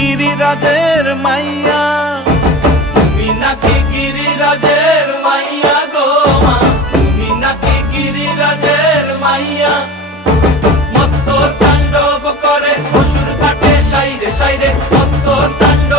গিরিরাজের মাইয়া, তুমি নাকি গিরিরাজের মাইয়া গো মা, তুমি নাকি গিরিরাজের মাইয়া। মত্ত তাণ্ডব করে অসুর কাটে সাইরে সাইরে, মত্ত তাণ্ডব